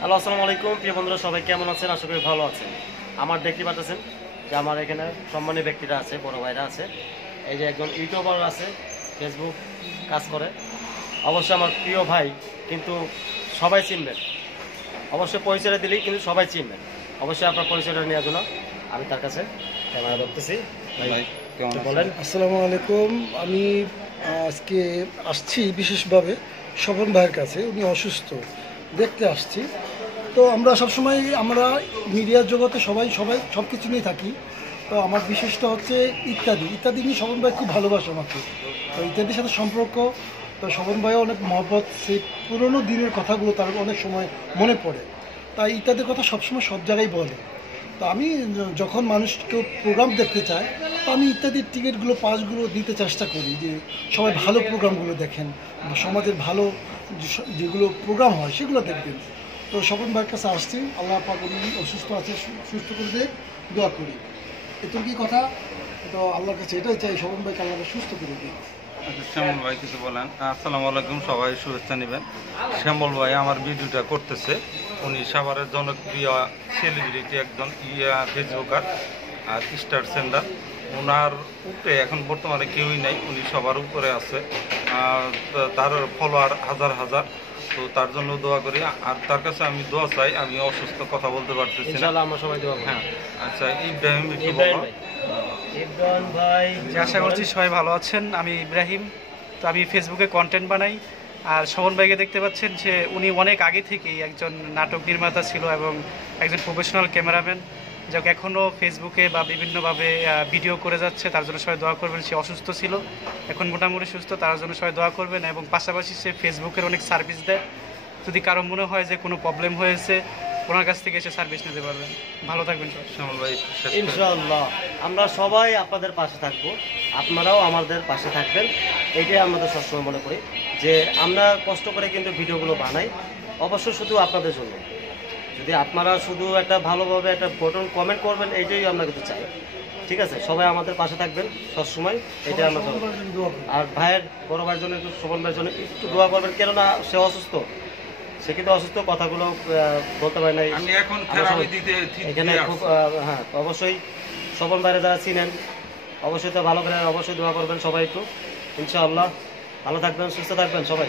Hello, আসসালামু আলাইকুম প্রিয় বন্ধুরা, সবাই কেমন আছেন? আশা করি ভালো আছেন। আমার দেখতে পাচ্ছেন যে আমার এখানে সম্মানী ব্যক্তিরা আছে, বড় ভাইরা আছে। এই যে একজন ইউটিউবার আছে, ফেসবুক কাজ করে। অবশ্যই আমার প্রিয় ভাই, কিন্তু সবাই চিনবেন। অবশ্যই পরিচয়টা দিলেই কিন্তু সবাই চিনবেন। অবশ্যই আপনার পরিচয়টা নেওয়ার জন্য আমি তার কাছে ক্যামেরা ধরতেছি। ভাই কেমন বলেন? আসসালামু আলাইকুম। আমি আজকে আসছি বিশেষভাবে স্বপন ভাইয়ের কাছে। উনি অসুস্থ, দেখতে আসছি। তো আমরা মিডিয়ার জগতে সবাই সব কিছু নিয়ে থাকি। তো আমার বিশেষটা হচ্ছে ইত্যাদি নিয়ে স্বপন ভাই খুব ভালোবাসে আমাকে। তো ইত্যাদির সাথে সম্পর্ক। তো স্বপন ভাইও অনেক মহব্বত, সেই পুরোনো দিনের কথাগুলো তার অনেক সময় মনে পড়ে। তাই ইত্যাদির কথা সবসময় সব জায়গায় বলে। তো আমি যখন মানুষ কেউ প্রোগ্রাম দেখতে চায়, তো আমি ইত্যাদির টিকিটগুলো পাসগুলো দিতে চেষ্টা করি, যে সবাই ভালো প্রোগ্রামগুলো দেখেন বা সমাজের ভালো যেগুলো প্রোগ্রাম হয় সেগুলো দেখবেন। তো স্বপন ভাইয়ের কাছে আসছি, আল্লাহ পাক উনি অসুস্থ আছে, সুস্থ করে দিয়ে দোয়া করি। এত কি কথা। তো আল্লাহর কাছে এটাই চাই, স্বপন ভাইকে আল্লাহকে সুস্থ করে দিই। শ্যামল ভাই কিছু বলেন। আসসালামু আলাইকুম, সবাই শুভেচ্ছা নেবেন। শ্যামল ভাই আমার ভিডিওটা করতেছে। উনি সাভারের জনপ্রিয় সেলিব্রিটি একজন ফেসবুকার আর স্টার সেন্ডার। ওনার উপরে এখন বর্তমানে কেউই নাই, উনি সবার উপরে আছে। তার ফলোয়ার হাজার হাজার। তো তার জন্য দোয়া করি, আর তার কাছে আমি দোয়া চাই। আমি অসুস্থ, কথা বলতে পারতেছি না। ইনশাআল্লাহ আমরা সবাই দোয়া করি। হ্যাঁ, আচ্ছা ইব্রাহিম একটু ইব্রাহিম বলো। ভাই, ইব্রাহিম ভাই আশা করছি সবাই ভালো আছেন। আমি ইব্রাহিম। তো আমি ফেসবুকে কন্টেন্ট বানাই। আর শোভন ভাইকে দেখতে পাচ্ছেন যে উনি অনেক আগে থেকেই একজন নাটক নির্মাতা ছিল এবং একজন প্রফেশনাল ক্যামেরাম্যান, যাক এখনও ফেসবুকে বা বিভিন্নভাবে ভিডিও করে যাচ্ছে। তার জন্য সবাই দোয়া করবেন। সে অসুস্থ ছিল, এখন মোটামুটি সুস্থ, তার জন্য সবাই দোয়া করবেন। এবং পাশাপাশি সে ফেসবুকের অনেক সার্ভিস দেয়। যদি কারো মনে হয় যে কোনো প্রবলেম হয়েছে, ওনার কাছ থেকে এসে সার্ভিস নিতে পারবেন। ভালো থাকবেন সবাই। শ্যামল ভাই শেষ করে। ইনশাআল্লাহ আমরা সবাই আপনাদের পাশে থাকবো, আপনারাও আমাদের পাশে থাকবেন। এইটাই আমাদের সবসময় মনে করি যে আমরা কষ্ট করে কিন্তু ভিডিওগুলো বানাই, অবশ্যই শুধু আপনাদের জন্য। যদি আপনারা শুধু একটা ভালোভাবে একটা বটন কমেন্ট করবেন, এইটাই আমরা কিন্তু চাই। ঠিক আছে, সবাই আমাদের পাশে থাকবেন সবসময়, এটাই আমরা চাই। আর ভাইয়ের, বড় ভাইয়ের জন্য একটু, শোভন ভাইয়ের জন্য একটু দোয়া করবেন, কেননা সে অসুস্থ। সে কিন্তু অসুস্থ, কথাগুলো বলতে পারে নাই। আমি এখন থেরাপি দিতে এখানে খুব হ্যাঁ, অবশ্যই স্বপন ভাইরা যারা চিনেন, অবশ্যই তো ভালো করে অবশ্যই দোয়া করবেন সবাই একটু। ইনশাআল্লাহ ভালো থাকবেন, সুস্থ থাকবেন সবাই।